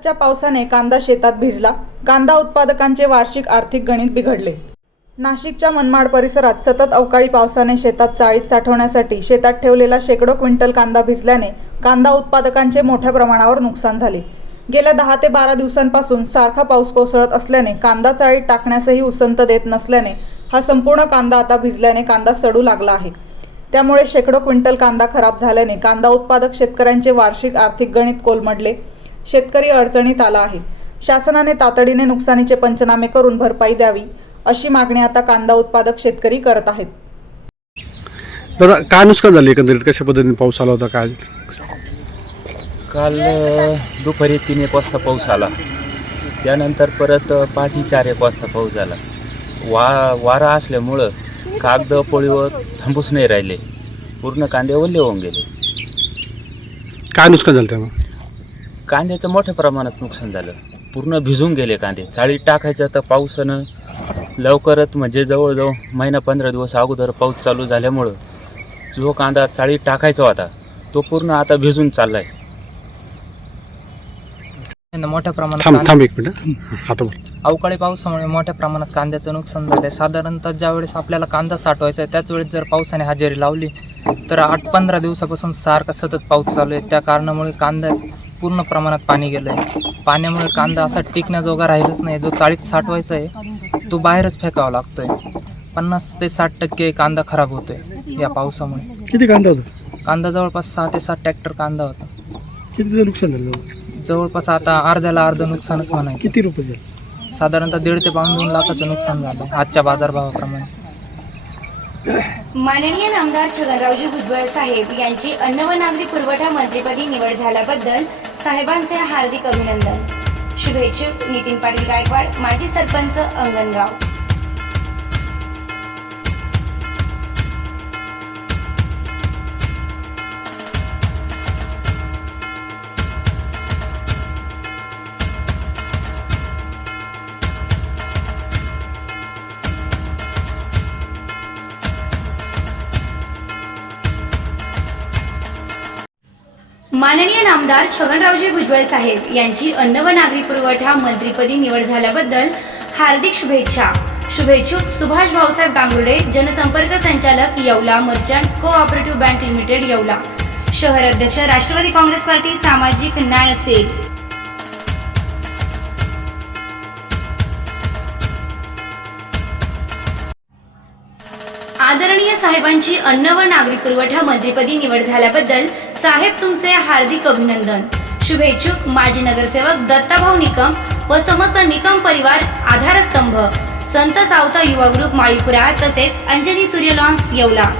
सततच्या पावसाने कांदा शेतात भिजला. कांदा उत्पादकांचे वार्षिक आर्थिक गणित बिघडले. नाशिकच्या मनमाड परिसरात सतत अवकाळी पावसाने शेतात चाळीत साठवण्यासाठी शेतात ठेवलेला शेकडो क्विंटल कांदा भिजल्याने कांदा उत्पादकांचे मोठ्या प्रमाणावर नुकसान झाले. गेल्या दहा ते बारा दिवसांपासून सारखा पाऊस कोसळत असल्याने कांदा चाळीत टाकण्यासही उसंत देत नसल्याने हा संपूर्ण कांदा आता भिजल्याने कांदा सडू लागला आहे. त्यामुळे शेकडो क्विंटल कांदा खराब झाल्याने कांदा उत्पादक शेतकऱ्यांचे वार्षिक आर्थिक गणित कोलमडले. शेतकरी अडचणीत आला आहे. शासनाने तातडीने नुकसानीचे पंचनामे करून भरपाई द्यावी अशी मागणी आता कांदा उत्पादक शेतकरी करत आहेत. दादा काय नुकसान झालं एकंदरीत? कशा पद्धतीने पाऊस आला होता काय काल अ, दुपारी तीन एक वाजता पाऊस आला. त्यानंतर परत पहाटे चार एक वाजता पाऊस झाला. वा वारा असल्यामुळं कागद पोळीवर थांबूच नाही राहिले. पूर्ण कांदे ओले होऊन गेले. काय नुकसान झालं त्यामुळे? कांद्याचं मोठ्या प्रमाणात नुकसान झालं. पूर्ण भिजून गेले कांदे. चाळीत टाकायचं तर पावसानं. लवकरच म्हणजे जवळजवळ महिना पंधरा दिवस अगोदर पाऊस चालू झाल्यामुळं जो कांदा चाळीत टाकायचा होता तो पूर्ण आता भिजून चाललाय. मोठ्या प्रमाणात थांब एक मिनिट आता बोल. अवकाळी पावसामुळे मोठ्या प्रमाणात कांद्याचं नुकसान झालंय. साधारणतः ज्या वेळेस आपल्याला कांदा साठवायचा आहे त्याच वेळेस जर पावसाने हजेरी लावली तर आठ पंधरा दिवसापासून सारखा सतत पाऊस चालू आहे. त्या कारणामुळे कांदा पूर्ण प्रमाणात पाणी गेलं आहे पाण्यामुळे कांदा असा टिकण्याजोगा राहिलंच नाही. जो चाळीत साठवायचा आहे तो बाहेरच फेकावा लागतोय. पन्नास ते साठ टक्के कांदा खराब होतोय या पावसामुळे. किती कांदा होता? कांदा जवळपास सहा ते सात ट्रॅक्टर कांदा होता. कितीचं नुकसान झालं? जवळपास आता अर्ध्याला अर्ध नुकसानच म्हणायचं. किती रुपये झाले? साधारणतः दीड ते पाऊण दोन लाखाचं नुकसान झालं आजच्या बाजारभावाप्रमाणे. माननीय नामदार छगनरावजी भुजबळ साहेब यांची अन्न व नागरी पुरवठा मंत्रीपदी निवड झाल्याबद्दल साहेबांचे हार्दिक अभिनंदन. शुभेच्छुक नितीन पाटील गायकवाड माजी सरपंच अंगणगाव. माननीय नामदार छगनरावजी भुजबळ साहेब यांची अन्न व नागरी पुरवठा मंत्रीपदी निवड झाल्याबद्दल हार्दिक शुभेच्छा. शुभेच्छुक सुभाष भाऊसाहेब गांगुर्डे जनसंपर्क संचालक Yeola merchant co-operative bank limited Yeola. शहर अध्यक्ष राष्ट्रवादी काँग्रेस पार्टी सामाजिक न्याय सेल आदरणीय साहेबांची अन्न व नागरी पुरवठा मंत्रीपदी निवड झाल्याबद्दल साहेब तुमचे हार्दिक अभिनंदन. शुभेच्छुक माजी नगरसेवक दत्ताभाऊ निकम व समस्त निकम परिवार आधारस्तंभ. संत सावता युवा ग्रुप माळीपुरा तसेच अंजनी सूर्य लॉन्स येवला.